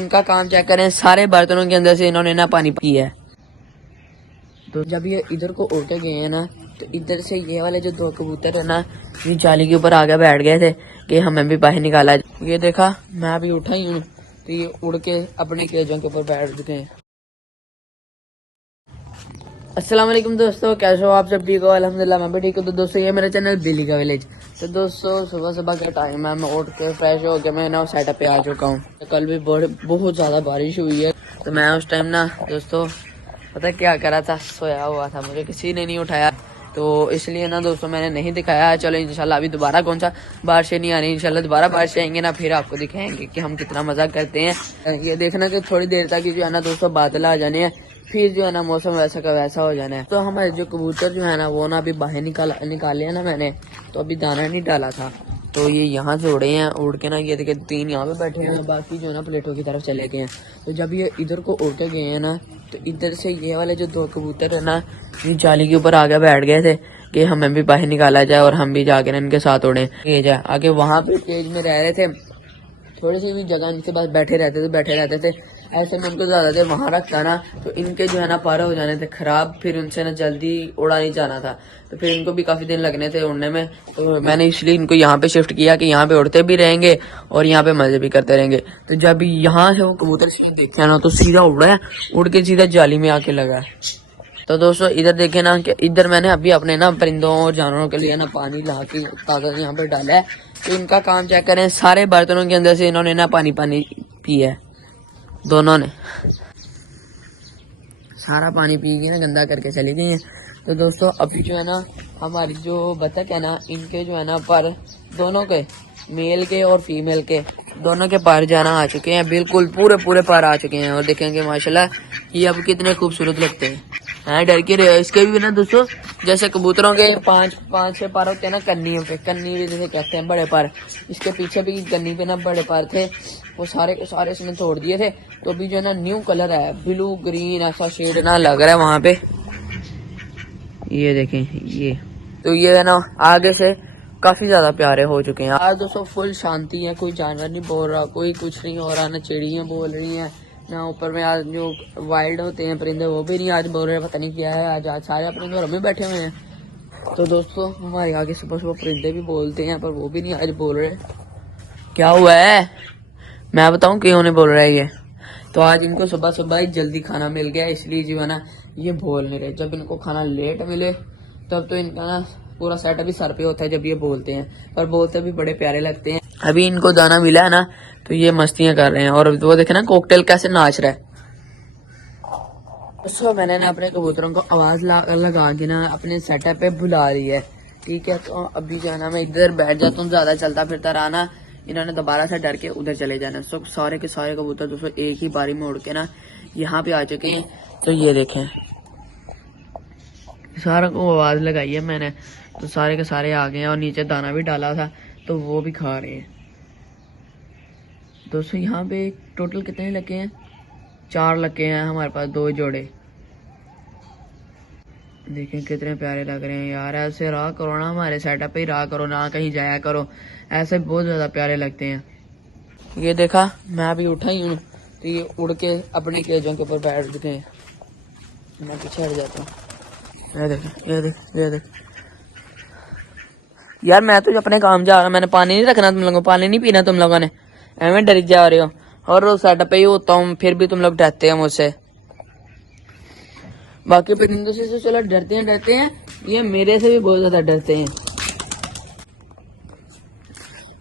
इनका काम चेक करें, सारे बर्तनों के अंदर से इन्होंने ना पानी पिया है। तो जब ये इधर को उड़ के गए हैं ना, तो इधर से ये वाले जो दो कबूतर है ना, ये जाली के ऊपर आगे बैठ गए थे कि हमें भी बाहर निकाला। ये देखा, मैं अभी उठा ही हूँ तो ये उड़ के अपने केजों के ऊपर बैठ चुके हैं। अस्सलाम वालेकुम दोस्तों, कैसे हो आप सब? ठीक हो? अल्हम्दुलिल्लाह मैं भी ठीक हूँ। तो दोस्तों ये मेरा चैनल बिल्ली का विलेज। तो दोस्तों सुबह सुबह का टाइम है, मैं उठ के फ्रेश हो के मैं ना सेटअप पे आ चुका हूँ। तो कल भी बहुत ज़्यादा बारिश हुई है, तो मैं उस टाइम ना दोस्तों पता क्या करा था, सोया हुआ था, मुझे किसी ने नहीं उठाया, तो इसलिए ना दोस्तों मैंने नहीं दिखाया। चलो इंशाल्लाह अभी दोबारा कौन सा बारिशें नहीं आ रही, इंशाल्लाह दोबारा बारिश आएंगे ना, फिर आपको दिखाएंगे कि हम कितना मजा करते हैं। ये देखना कि थोड़ी देर तक जो है ना दोस्तों बादल आ जाने हैं, फिर जो है ना मौसम वैसा का वैसा हो जाना है। तो हमारे जो कबूतर जो है ना वो ना अभी बाहर निकाले हैं ना मैंने, तो अभी दाना नहीं डाला था, तो ये यहाँ से उड़े हैं। उड़ के ना ये देखे 3 यहाँ पे बैठे हैं, बाकी जो है ना प्लेटों की तरफ चले गए हैं। तो जब ये इधर को उड़ के गए हैं ना, तो इधर से ये वाले जो दो कबूतर है ना, ये जाली के ऊपर आगे बैठ गए थे कि हमें भी बाहर निकाला जाए और हम भी जाके ना इनके साथ उड़े जाए। आगे वहाँ पे केज में रह रहे थे, थोड़ी सी भी जगह इनके पास बैठे रहते थे। ऐसे में उनको ज्यादा देर वहां रखता ना, तो इनके जो है ना पारे हो जाने थे खराब, फिर उनसे ना जल्दी उड़ा नहीं जाना था, तो फिर इनको भी काफी दिन लगने थे उड़ने में। तो मैंने इसलिए इनको यहाँ पे शिफ्ट किया कि यहाँ पे उड़ते भी रहेंगे और यहाँ पे मजे भी करते रहेंगे। तो जब यहाँ से वो कबूतर से देखे ना, तो सीधा उड़ा है, उड़ के सीधा जाली में आके लगा है। तो दोस्तों इधर देखे ना कि इधर मैंने अभी अपने ना परिंदों और जानवरों के लिए ना पानी ला के ताज़ा यहाँ पे डाला है। तो इनका काम चेक करें, सारे बर्तनों के अंदर से इन्होंने ना पानी पिया है, दोनों ने सारा पानी पी के ना गंदा करके चली गई हैं। तो दोस्तों अभी जो है ना हमारी जो बतख है ना, इनके जो है ना पर दोनों के, मेल के और फीमेल के दोनों के पर जाना आ चुके हैं, बिल्कुल पूरे पर आ चुके हैं। और देखेंगे माशाल्लाह ये अब कितने खूबसूरत लगते हैं। हाँ डर के रहे, इसके भी ना दोस्तों जैसे कबूतरों के पाँच 6 पर होते हैं ना कन्नियों पे, कन्नी भी जैसे कहते हैं बड़े पर, इसके पीछे भी कन्नी पे ना बड़े पर थे, वो सारे के सारे इसने तोड़ दिए थे। तो अभी जो है ना न्यू कलर है, ब्लू ग्रीन ऐसा शेड ना लग रहा है वहां पे, ये देखें ये। तो ये है ना आगे से काफी ज्यादा प्यारे हो चुके हैं। आज दोस्तों फुल शांति है, कोई जानवर नहीं बोल रहा, कोई कुछ नहीं हो रहा, ना चिड़ियाँ बोल रही हैं ना ऊपर में। आज जो वाइल्ड होते हैं परिंदे वो भी नहीं आज बोल रहे, पता नहीं क्या है आज सारे परिंदे घरों में बैठे हुए हैं। तो दोस्तों हमारे आगे सुबह सुबह परिंदे भी बोलते हैं, पर वो भी नहीं आज बोल रहे। क्या हुआ है मैं बताऊं क्यों नहीं बोल रहा है ये? तो आज इनको सुबह सुबह ही जल्दी खाना मिल गया, इसलिए जो है ना ये बोल नहीं रहे। जब इनको खाना लेट मिले तब तो इनका ना पूरा सेटअप ही सर पे होता है जब ये बोलते हैं, पर बोलते भी बड़े प्यारे लगते हैं। अभी इनको दाना मिला है ना, तो ये मस्तियां कर रहे हैं। और वो देखे ना कॉकटेल कैसे नाच रहा है। उसको मैंने ना अपने कबूतरों को आवाज लगा के ना अपने सेटअप पे बुला रही है, ठीक है। तो अभी जो है ना मैं इधर बैठ जाता हूँ, ज्यादा चलता फिरता रहा ना, इन्होंने दोबारा से डर के उधर चले जाना। सब सारे के सारे कबूतर दोस्तों एक ही बारी में उड़ के ना यहाँ पे आ चुके हैं। तो ये देखें सारा को आवाज लगाई है मैंने, तो सारे के सारे आ गए हैं, और नीचे दाना भी डाला था तो वो भी खा रहे हैं। दोस्तों यहाँ पे टोटल कितने लगे हैं? 4 लगे हैं हमारे पास, 2 जोड़े। देखें कितने प्यारे लग रहे हैं यार। ऐसे रहा करो ना, हमारे सेटअप पे ही रहा करो ना, कहीं जाया करो, ऐसे बहुत ज्यादा प्यारे लगते हैं। ये देखा, मैं अभी उठा ही हूँ तो ये उड़ के अपने केजों के ऊपर बैठ चुके हैं। मैं पीछे हट जाता हूँ। ये देख यार, मैं तो अपने काम जा रहा, मैंने पानी नहीं रखना तुम लोगों को, पानी नहीं पीना तुम लोगों ने, एवं डर जा रहे हो। और रोज सेटअप पे ही होता हूँ, फिर भी तुम लोग डरते हो मुझसे। बाकी परिंदों से तो चलो डरते हैं, ये मेरे से भी बहुत ज्यादा डरते हैं।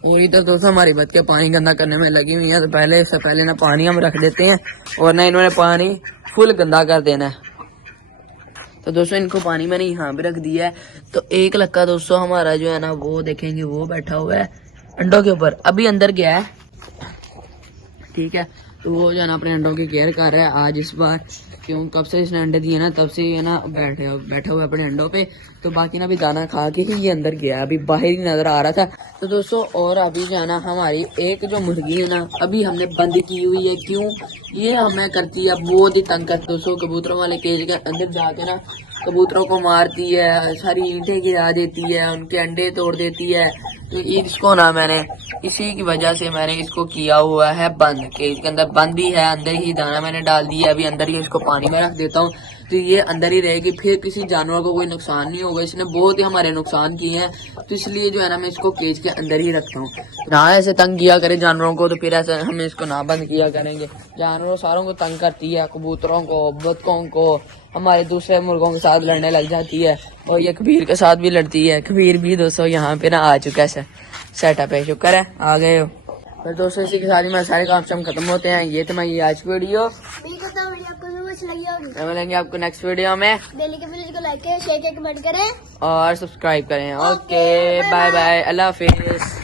और इधर दोस्तों हमारी बच्चे पानी गंदा करने में लगी हुई है, तो इससे पहले ना पानी हम रख देते हैं, और ना इन्होंने पानी फुल गंदा कर देना है। तो दोस्तों इनको पानी मैंने यहाँ पे रख दिया है। तो एक लक्का दोस्तों हमारा जो है ना वो देखेंगे वो बैठा हुआ है अंडों के ऊपर, अभी अंदर गया है, ठीक है। तो वो जो है ना अपने अंडों की केयर कर रहा है आज इस बार, क्यों कब से इसने अंडे दिए ना तब से है ना बैठा हुआ अपने अंडों पे। तो बाकी ना अभी दाना खा के ही ये अंदर गया, अभी बाहर ही नजर आ रहा था। तो दोस्तों और अभी जो है ना हमारी एक जो मुर्गी है ना अभी हमने बंद की हुई है, क्यों? ये हमें करती है बहुत ही तंग कर। दोस्तों कबूतरों वाले केज के अंदर जाके ना कबूतरों को मारती है, सारी ईंटें गिरा देती है, उनके अंडे तोड़ देती है। तो इसको ना मैंने इसी की वजह से मैंने इसको किया हुआ है बंद, के इसके अंदर बंद ही है, अंदर ही दाना मैंने डाल दिया है। अभी अंदर ही इसको पानी में रख देता हूँ, तो ये अंदर ही रहेगी, फिर किसी जानवर को कोई नुकसान नहीं होगा। इसने बहुत ही हमारे नुकसान किए हैं, तो इसलिए जो है ना मैं इसको केज के अंदर ही रखता हूँ। ना ऐसे तंग किया करे जानवरों को, तो फिर ऐसे हम इसको ना बंद किया करेंगे। जानवरों सारों को तंग करती है, कबूतरों को, बतखों को, हमारे दूसरे मुर्गों के साथ लड़ने लग जाती है, और ये कबीर के साथ भी लड़ती है। कबीर भी दोस्तों यहाँ पे ना आ चुका है, सेटअप है, शुक्र है आ गए हो। फिर दोस्तों इसी के साथ ही मेरे सारे काम शाम खत्म होते हैं। ये तो मैं ये आज की वीडियो, मिलेंगे आपको नेक्स्ट वीडियो में। बेली के विलेज को लाइक करें, शेयर करें, कमेंट करें और सब्सक्राइब करें। ओके बाय बाय, अल्लाह हाफिज।